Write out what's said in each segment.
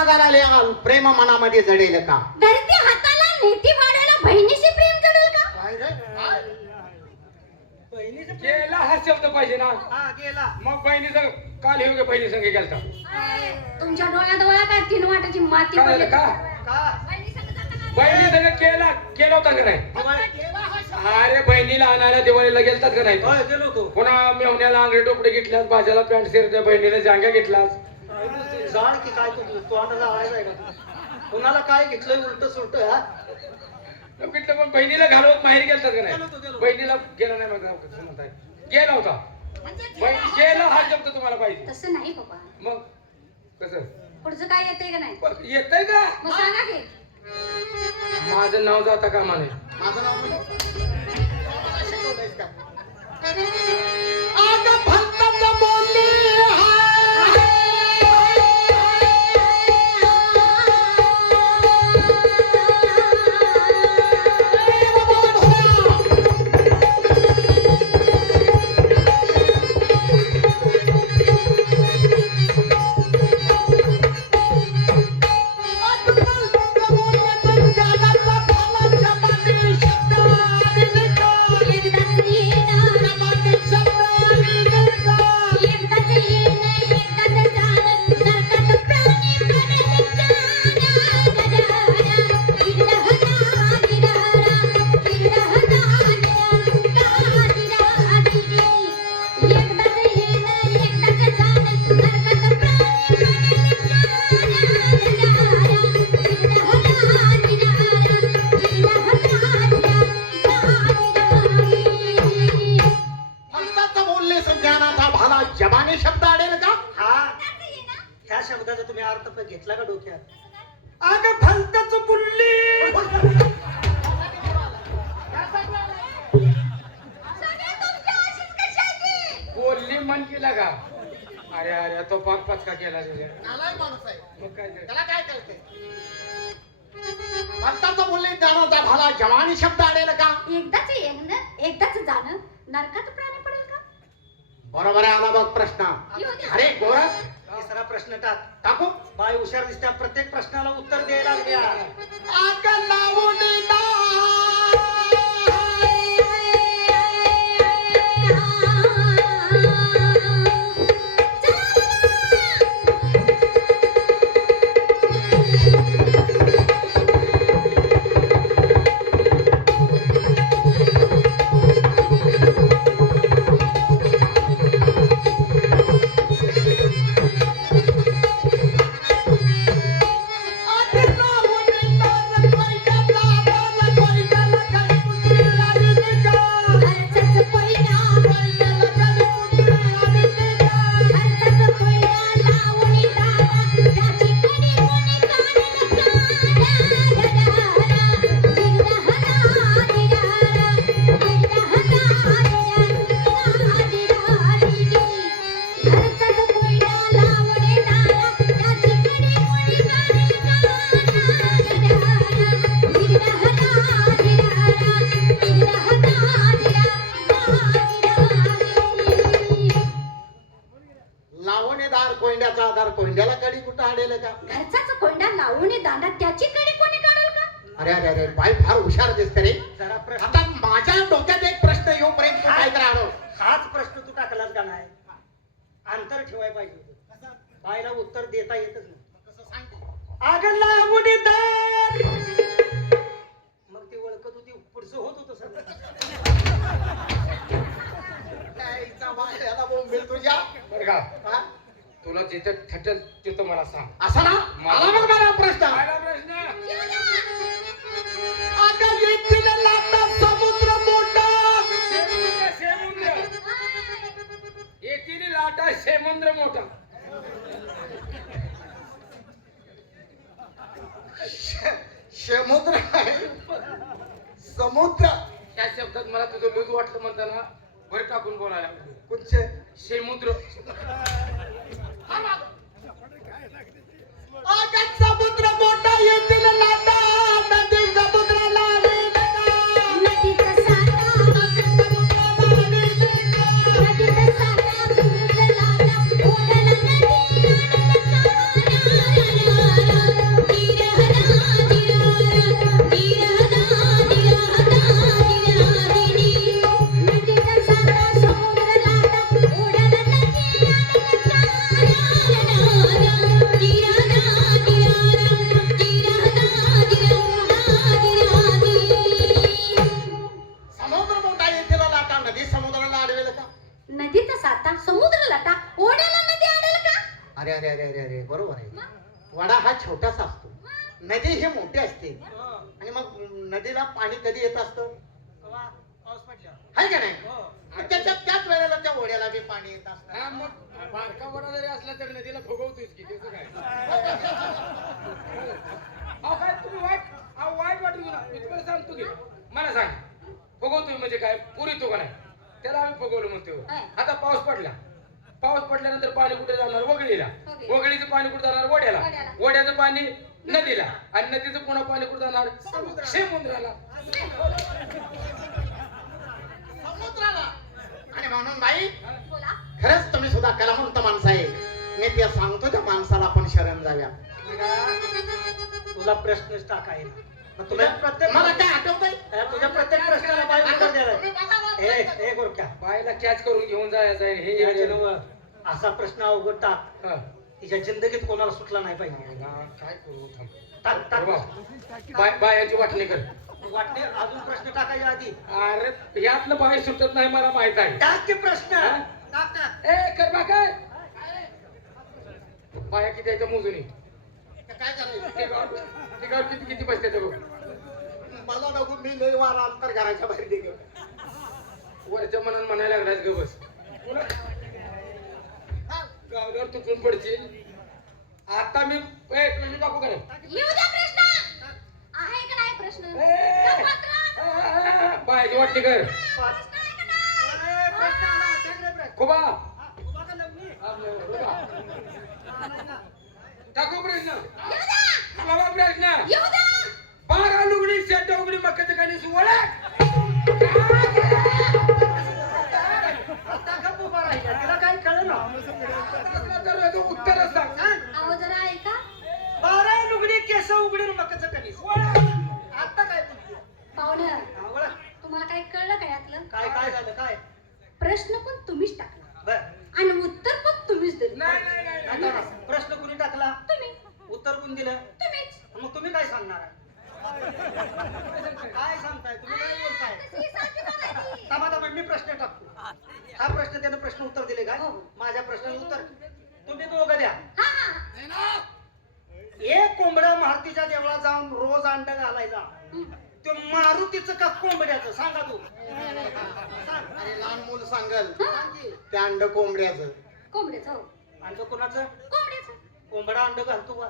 नागाला आले प्रेम मनामध्ये जडेल का? धरती हाताला नेती वाढायला बहिणीशी प्रेम जडेल का? काय रे? गेला हा शब्द पाहिजे ना. हा गेला. मग बहिणीचं काल येऊ गे बहिणी संग गेलता. तुमच्या डोळ्यात डोळा काय तीन वाटाची माती काय पडली झालं का? का बहिणी संग केला होता का नाही? अरे बहिणीला आणायला दिवाळीला गेलतात का नाही? होय गेलो तो. पुन्हा मेवण्याला अंगडी टोपडे घेतल्यास, भाज्याला पॅन्ट शर्ट, बहिणीला जांग्या घेतलास. जाण की काय तू आणायला आळायचा आहे का? कुणाला काय घेतलंय उलट सुलट हा? म्हटलं पण बहिणीला घालवत माहेर गेलतात का गेलो. नाही? बहिणीला गेला नाही मग कसं म्हणताय? गेला होता. गेला हा शब्द तुम्हाला पाहिजे. तसं नाही बाबा. मग कसं पुढचं काय येतंय का नाही? येतंय का? मग सांगा की. माझं नाव जाता का माने? माझं नाव शिकवलंयस का? अगं भलतंच बोलली जबानी शब्द आडेल का? हा ह्या शब्दाचा तुम्ही अर्थ पण घेतला का डोक्यात? अगं भलतच बोलली. बोलली मन केला का? अरे अरे तो पाच पाच का केला तुझ्या? नालायक माणूस आहे. मग काय ते? त्याला काय कळतंय? भलताचं बोलले जाणं भाला जवानी शब्द आडेल का? एकदाच येणं एकदाच जाणं नरकात प्राणी पडेल का? बरोबर आहे. आला बघ प्रश्न. येऊ द्या. अरे गोरा तिसरा प्रश्न टाक. टाकू. बाय हुशार दिसत्या, प्रत्येक प्रश्नाला उत्तर द्यायला लागल्या. अगं लावून लावणीदार कोंड्याचा आधार कोंड्याला कडी कुठं आडेल का? घरचाच कोंडा लावून दांडा त्याची कडे कोणी काढेल का? अरे अरे अरे बाई फार हुशार दिसते रे. जरा प्रश्न आता माझ्या डोक्यात एक प्रश्न येऊपर्यंत तू काय तर आणव. हाच प्रश्न तू टाकलास का नाही? अंतर ठेवाय पाहिजे होतं. बायला उत्तर देता येतच नाही. अगं लावणी दार. मग ती ओळखत होती, पुढचं होत होतं सगळं. त्याचा बाई याला बोंबील तुझ्या. बरं का? हा? तुला जिथं थटल तिथं मला सांग. असा ना मला बघ मला प्रश्न. पहिला प्रश्न. अगं येथील लाटा समुद्र मोठा. समुद्र. येथील लाटा समुद्र मोठा. समुद्र आहे. समुद्र त्या शब्दात मला तुझं लूज वाटलं म्हणताना भर टाकून बोलायला कुठचे? समुद्र. अगं समुद्र मोठा येथील लाटा नदी समुद्राला नदीचा साठा नदीचा साठा समुद्र लाटा ओढला नदी रे, बरोबर आहे. वडा हा छोटासा असतो, नदी हे मोठी असते. हो. आणि मग नदीला पाणी कधी येत असतं, तेव्हा पाऊस पडल्यावर. आहे का नाही? हो. मग त्याच वेळेला त्या ओढ्याला बी पाणी येत असतं. हा मग बारका वडा जरी असला तरी नदीला फुगवतोयच की त्याचं काय अहो काय तुम्ही वाईट वाटू नका. मी तुम्हाला सांगतो की मला सांग फुगवतोय म्हणजे काय पुरी तो का नाही त्याला आम्ही फुगवलं म्हणतो. आता पाऊस पडल्यानंतर पाणी कुठे जाणार वगळीला, वगळीचं पाणी कुठे जाणार ओढ्याला, ओढ्याचं पाणी नदीला, आणि नदीचं पुन्हा पाणी कुठे जाणार समुद्राला. समुद्राला. आणि म्हणून बाई बोला. खरंच तुम्ही सुद्धा कलावंत माणसं आहे. मी ते सांगतो त्या माणसाला आपण शरण जाव्या. तुला प्रश्नच टाकाय तुला मला काय आठवतंय, तुझ्या प्रत्येक प्रश्नाला बाई उत्तर द्यायला. तुम्ही बघा बा. ए गोरक्या, बायला कॅच करून घेऊन जायचं आहे हे याचे नवं. असा प्रश्न अवघड टाक हा. तिच्या जिंदगीत कोणाला सुटला नाही पाहिजे. काय करू थांब. टाक टाक. बायाची वाटणी कर. वाटते अजून प्रश्न टाकायच्या आधी अरे यातलं बाय सुटत नाही मला माहित आहे. टाक ते प्रश्न. हा? टाक टाक. ए कर बा काय बाया किती आहे मोजून काय करायचं तिघावर किती किती बसते ते बघ. मला नको, मी लय वार अंतर घराच्या बाहेर गेलो. वरच्या मनात म्हणायला लागलास ग बस. गावल्यावर तुटून पडशील. आता मी प्रश्न टाकू काय येऊ द्या प्रश्न. आहे का नाही प्रश्न? कपात्रा. बायाची वाटणी कर. प्रश्न आहे का नाही? प्रश्न आला. सांग रे प्रश्न. खुबा उभा का लवणी? टाकू प्रश्न. येऊ द्या. बाबा प्रश्न. येऊ द्या. बारा लुगडी शेट उघडी मक्याचं काही सुवळ. आता गप्प उभा राहिला. तिला काय कळलं ना? उत्तरच सांग. अहो जरा ऐका. बारा लुगडी केस उघडी मकाचं कणीस. आता काय तुमचं? पाहुणं, आवळा. तुम्हाला काही कळलं का यातलं? काय काय झालं काय? प्रश्न पण तुम्हीच टाकला बर. आणि उत्तर पण तुम्हीच दिलं. आता प्रश्न कुणी टाकला? तुम्ही. उत्तर कोण दिलं? तुम्हीच. मग तुम्ही काय सांगणार आहे? काय सांगताय तुम्ही? काय बोलताय? कशी साधी बोलायची? थांबा मी प्रश्न टाकतो. हा प्रश्न त्यानं प्रश्न उत्तर दिले काय? हो. माझ्या प्रश्नाला उत्तर तुम्ही दोघं द्या. हा हा. एक कोंबडा मारुतीच्या देवळात जाऊन रोज अंड घालायचा. तो मारुतीचं का कोंबड्याचं सांगा तू. सांग. अरे लहान मूल सांगल सांग की. ते अंड कोंबड्याचं. कोंबड्याचं. हो. अंड कोणाचं? कोंबड्याचं. कोंबडा अंड घालतो का?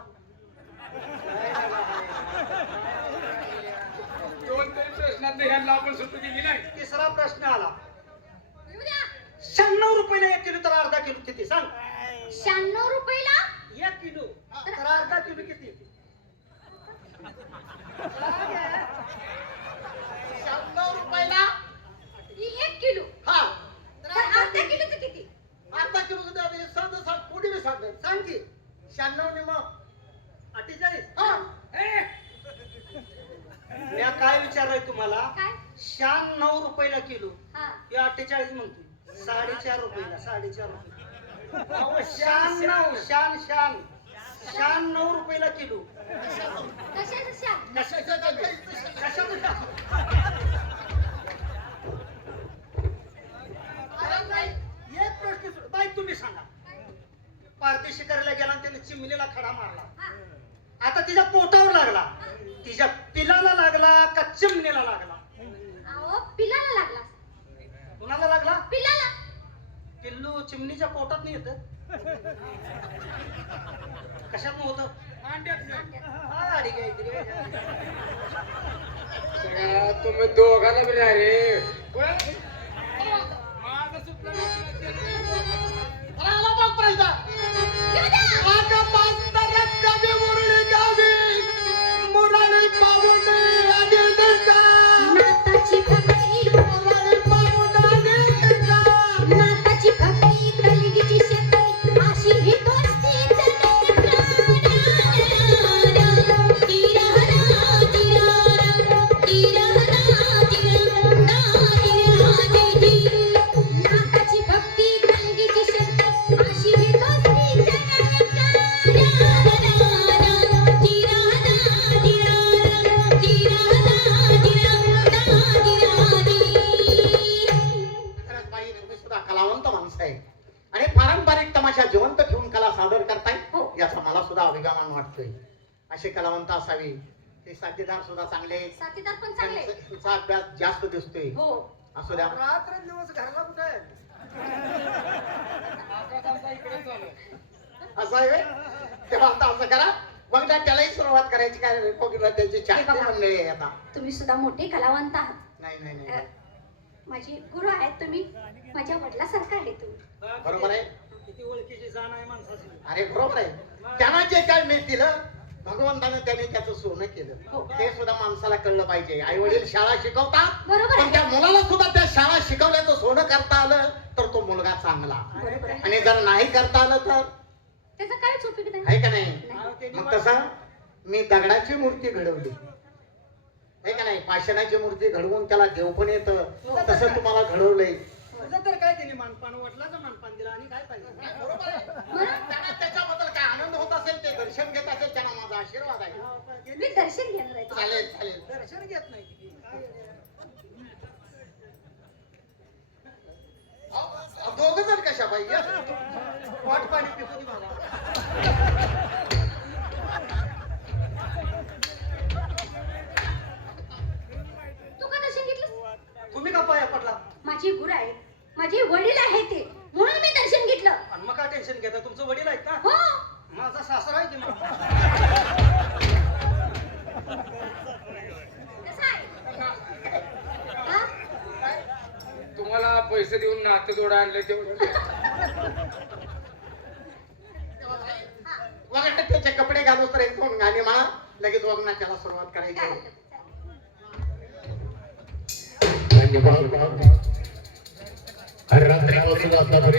दोन तरी प्रश्नात ह्यांना आपण सुट्टी दिली नाही. तिसरा प्रश्न आला. येऊ द्या. 96 रुपयाला 1 किलो तर अर्धा किलो किती सांग? 96 रुपयाला 1 किलो तर अर्धा किलो किती? 96 रुपयाला 1 किलो. हा तर अर्धा किलोचं किती? अर्धा किलो साधं साठ पुढे बी साधं सांग की. 96 ने मग 48. हा मी काय विचारलंय तुम्हाला? काय? 96 रुपयाला किलो. हा. हे 48 म्हणतोय. 4.5 रुपयाला 4.5 रुपये. 96 रुपयाला किलो. कशाचं शाक? कशाचं टाक? एक प्रश्न बाई तुम्ही सांगा. पारती शिकारीला गेला आणि त्याने चिमणीला खडा मारला. हा. आता तिच्या पोटावर लागला. तिच्या पिलाला लागला का चिमणीला लागला? अहो पिल्लाला लागला. कुणाला लागला? पिल्लाला. पिल्लू चिमणीच्या पोटात नाही येत. कशात होत? तुम्ही दोघांना बी नाही रे. माझं सुटलं आला बघ प्रश्न. येऊ द्या. वाघ पास्तर कवी मुरळी गावी मुरळी पाहुणे आणि दुर्गा. नाताची भक्ती. मुरळी पाहुणे आणि दुर्गा. नाताची भक्ती कलगीची शेती अशी ही दोस्ती नाताची भक्ती कलगीची शेती अशी ही दोस्ती मला सुद्धा अभिमान वाटतोय असे कलावंत असावी. ते साथीदार सुद्धा चांगले आहेत. साथीदार पण चांगले. त्यांचा अभ्यास जास्त दिसतोय. हो. असू द्या. रात्रंदिवस घरला कुठे आहे? असं आहे व्हय? तेव्हा आता असं करा मग त्यालाही सुरुवात करायची काय त्याची चाहती मंडळी आहे आता. तुम्ही सुद्धा मोठे कलावंत आहात. नाही नाही अ, नाही माझे गुरु आहेत तुम्ही. माझ्या वडिलासारखं आहे तुम्ही. बरोबर आहे. किती ओळखीची जाण आहे माणसाची. अरे बरोबर आहे. त्यांना जे काय मिळतील भगवंताने त्याने त्याचं सोनं केलं हो. ते सुद्धा माणसाला कळलं पाहिजे. आई वडील शाळा शिकवतात बरोबर पण आहे. त्या मुलाला सुद्धा त्या शाळा शिकवल्याचं सोनं करता आलं तर तो मुलगा चांगला. बरोबर आहे. आणि जर नाही करता आलं तर त्याचा काहीच उपयोग नाही. आहे का नाही. मग तसं मी दगडाची मूर्ती घडवली आहे का नाही. पाषाणाची मूर्ती घडवून त्याला देव पण येतं तसं तुम्हाला घडवलंय. तुझं तर काय त्यांनी मानपान वडिलाचं मानपान दिलं आणि काय पाहिजे. बरोबर आहे. त्यांना त्याच्याबद्दल काय आनंद होत असेल ते दर्शन घेत असेल त्यांना माझा आशीर्वाद आहे. मी दर्शन घेणार आहे. चालेल चालेल. दर्शन घेत नाही. दोघ जण कशा पाहिजे. पोट पाणी पिकू दे बाबा. तू का दर्शन घेतलं? तुम्ही का पाया पडला? माझे गुरु आहेत. माझे वडील आहेत ते म्हणून मी दर्शन घेतलं. आणि मग काय टेन्शन घेता? तुमचं वडील आहेत का? हो. माझा सासरा आहे की मग. कसं आहे? हा? तुम्हाला पैसे देऊन नाते जोडा आणले तेवढं वगैरे त्याचे कपडे घालू तर एक दोन गाणी म्हणा लगेच वगनाच्याला सुरुवात करायची काय? आहे. धन्यवाद. रात्रीपासून आतापर्यंत